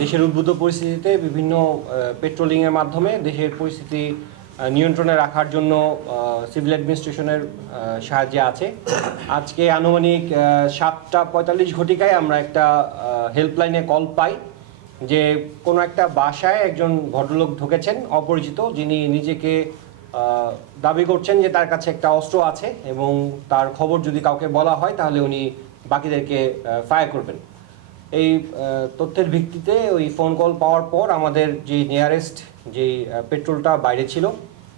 দেশের উদ্ভূত পরিস্থিতিতে বিভিন্ন পেট্রোলিংয়ের মাধ্যমে দেশের পরিস্থিতি নিয়ন্ত্রণে রাখার জন্য সিভিল অ্যাডমিনিস্ট্রেশনের সাহায্যে আছে। আজকে আনুমানিক 7:45 ঘটিকায় আমরা একটা হেল্পলাইনে কল পাই যে কোনো একটা বাসায় একজন ভদ্রলোক ঢুকেছেন অপরিচিত, যিনি নিজেকে দাবি করছেন যে তার কাছে একটা অস্ত্র আছে এবং তার খবর যদি কাউকে বলা হয় তাহলে উনি বাকিদেরকে ফায়ার করবেন। এই তথ্যের ভিত্তিতে ওই ফোন কল পাওয়ার পর আমাদের যে নিয়ারেস্ট যে পেট্রোলটা বাইরে ছিল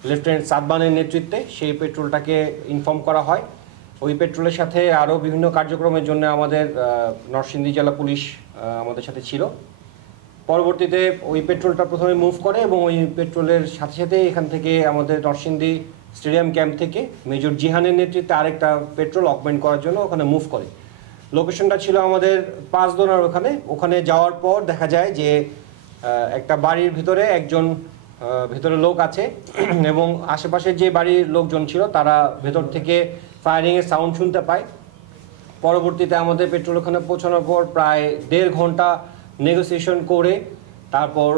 লেফটেন্যান্ট সাদবানের নেতৃত্বে সেই পেট্রোলটাকে ইনফর্ম করা হয়। ওই পেট্রোলের সাথে আরও বিভিন্ন কার্যক্রমের জন্য আমাদের নরসিংদী জেলা পুলিশ আমাদের সাথে ছিল। পরবর্তীতে ওই পেট্রোলটা প্রথমে মুভ করে এবং ওই পেট্রোলের সাথে সাথে এখান থেকে আমাদের নরসিংদী স্টেডিয়াম ক্যাম্প থেকে মেজর জিহানের নেতৃত্বে আরেকটা পেট্রোল অকমেন্ট করার জন্য ওখানে মুভ করে। লোকেশনটা ছিল আমাদের 5 দোনার ওখানে যাওয়ার পর দেখা যায় যে একটা বাড়ির ভিতরে একজন ভেতরে লোক আছে এবং আশেপাশে যে বাড়ির লোকজন ছিল তারা ভেতর থেকে ফায়ারিংয়ের সাউন্ড শুনতে পায়। পরবর্তীতে আমাদের পেট্রোল ওখানে পৌঁছানোর পর প্রায় 1.5 ঘন্টা নেগোসিয়েশন করে তারপর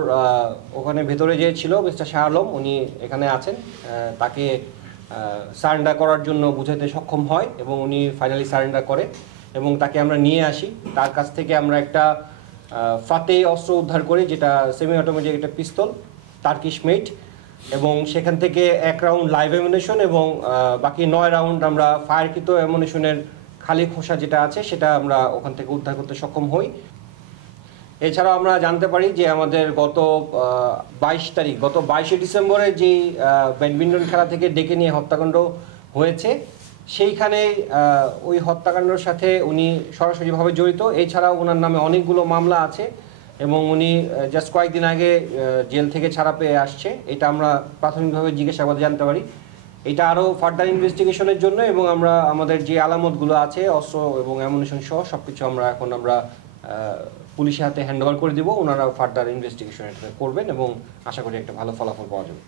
ওখানে ভেতরে যে ছিল মিস্টার শাহ আলম, উনি এখানে আছেন, তাকে সারেন্ডার করার জন্য বুঝাতে সক্ষম হয় এবং উনি ফাইনালি সারেন্ডার করে এবং তাকে আমরা নিয়ে আসি। তার কাছ থেকে আমরা একটা ফাতে অস্ত্র উদ্ধার করি, যেটা সেমি অটোমেটিক একটা পিস্তল টার্কিশ মেড, এবং সেখান থেকে 1 রাউন্ড লাইভ অ্যামুনিশন এবং বাকি 9 রাউন্ড আমরা ফায়ারকৃত অ্যামুনিশনের খালি খোসা যেটা আছে সেটা আমরা ওখান থেকে উদ্ধার করতে সক্ষম হই। এছাড়াও আমরা জানতে পারি যে আমাদের গত 22শে ডিসেম্বরে যে ব্যাডমিন্টন খেলা থেকে ডেকে নিয়ে হত্যাকাণ্ড হয়েছে সেইখানে ওই হত্যাকাণ্ডের সাথে উনি সরাসরিভাবে জড়িত। এছাড়াও ওনার নামে অনেকগুলো মামলা আছে এবং উনি জাস্ট কয়েকদিন আগে জেল থেকে ছাড়া পেয়ে আসছে। এটা আমরা প্রাথমিকভাবে জিজ্ঞাসাবাদে জানতে পারি। এটা আরও ফার্দার ইনভেস্টিগেশনের জন্য এবং আমরা আমাদের যে আলামতগুলো আছে অস্ত্র এবং অ্যামুনিশন সহ সব কিছু আমরা পুলিশের হাতে হ্যান্ড ওভার করে দিব। ওনারা ফার্দার ইনভেস্টিগেশন করবেন এবং আশা করি একটা ভালো ফলাফল পাওয়া যাবে।